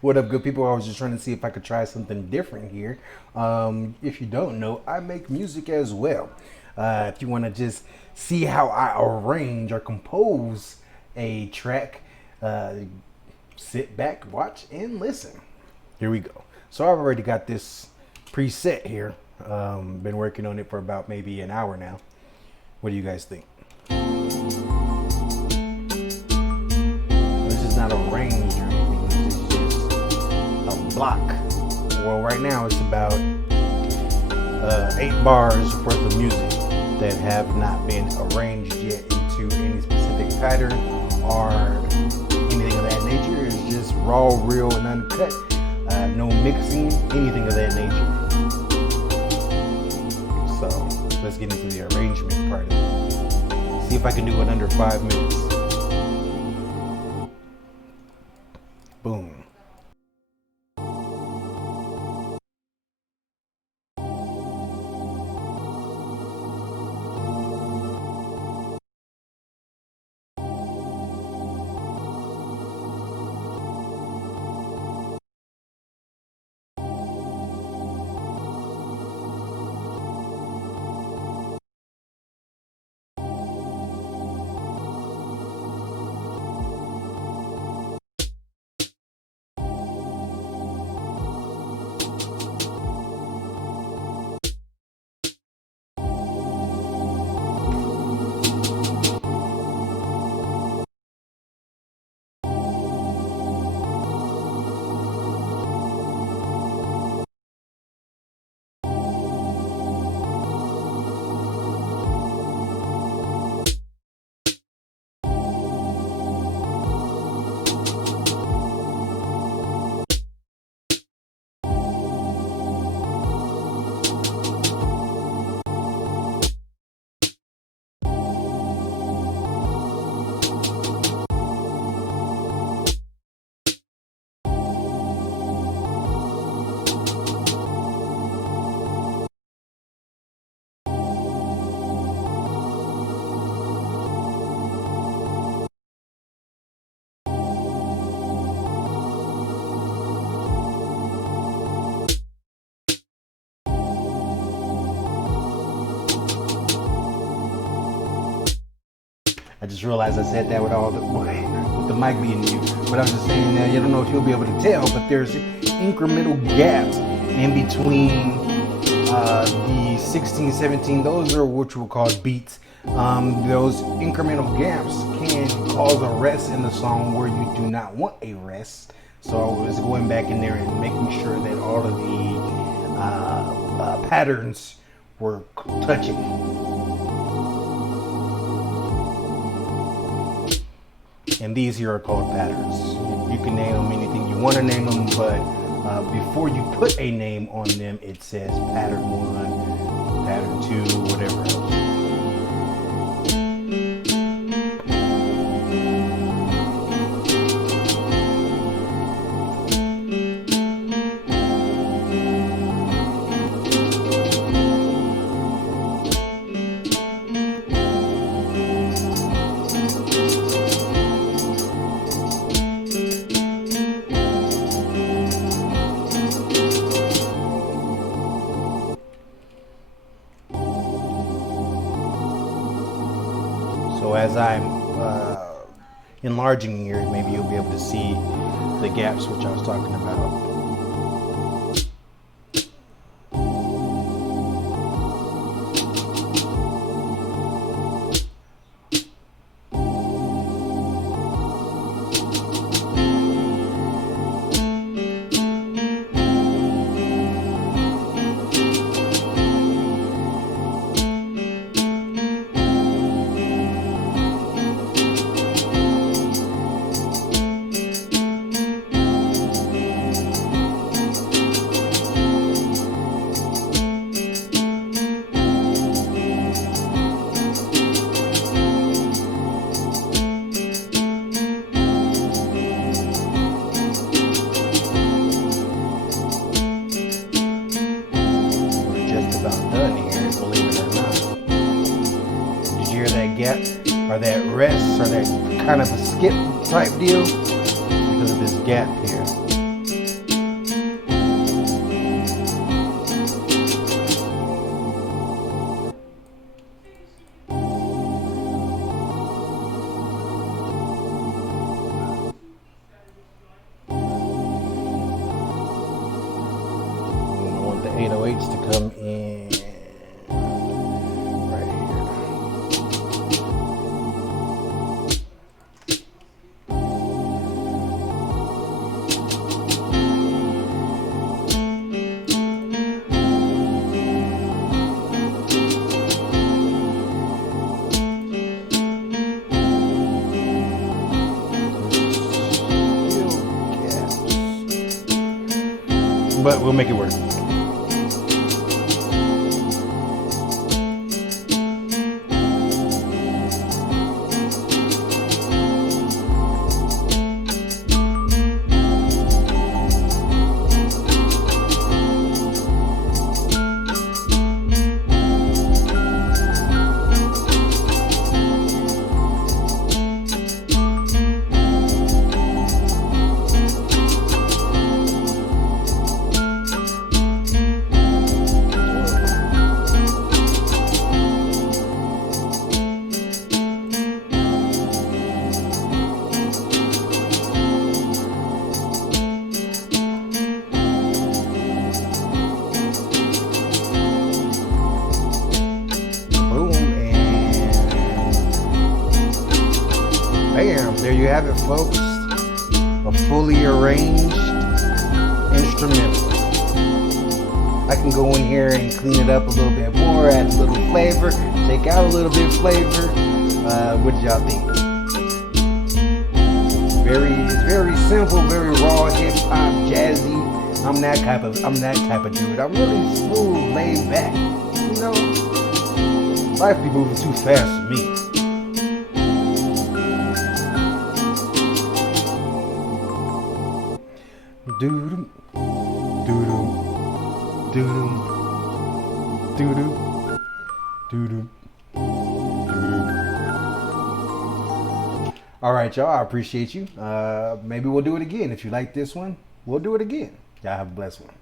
What up, good people? I was just trying to see if I could try something different here. If you don't know, I make music as well. If you want to just see how I arrange or compose a track, uh, sit back, watch, and listen. Here we go. So I've already got this preset here. Been working on it for about maybe an hour now. What do you guys think? This is not arranged or anything. This is just a block. Well, right now it's about 8 bars worth of music that have not been arranged yet into any specific pattern or anything of that nature. It's just raw, real, and uncut. No mixing, anything of that nature. So let's get into the arrangement part of it. See if I can do it under 5 minutes. Boom. I just realized I said that with all the with the mic being mute. But I was just saying that you don't know if you'll be able to tell, but there's incremental gaps in between the 16, 17. Those are what we'll call beats. Those incremental gaps can cause a rest in the song where you do not want a rest. So I was going back in there and making sure that all of the patterns were touching. And these here are called patterns. You can name them anything you want to name them, but before you put a name on them, it says pattern 1, pattern 2, whatever else. So as I'm enlarging here, maybe you'll be able to see the gaps which I was talking about. Gap or that rest or that kind of a skip type deal. because of this gap here. I want the 808s to come in right here. But we'll make it work. Bam, there you have it, folks. A fully arranged instrumental. I can go in here and clean it up a little bit more, add a little flavor, take out a little bit of flavor. What do y'all think? It's very simple, very raw, hip hop, jazzy. I'm that type of dude. I'm really smooth, laid back. You know, life be moving too fast for me. Doo-doo, doo-doo, doo-doo, doo-doo, doo-doo, doo-doo. All right, y'all, I appreciate you. Maybe we'll do it again. If you like this one, we'll do it again. Y'all have a blessed one.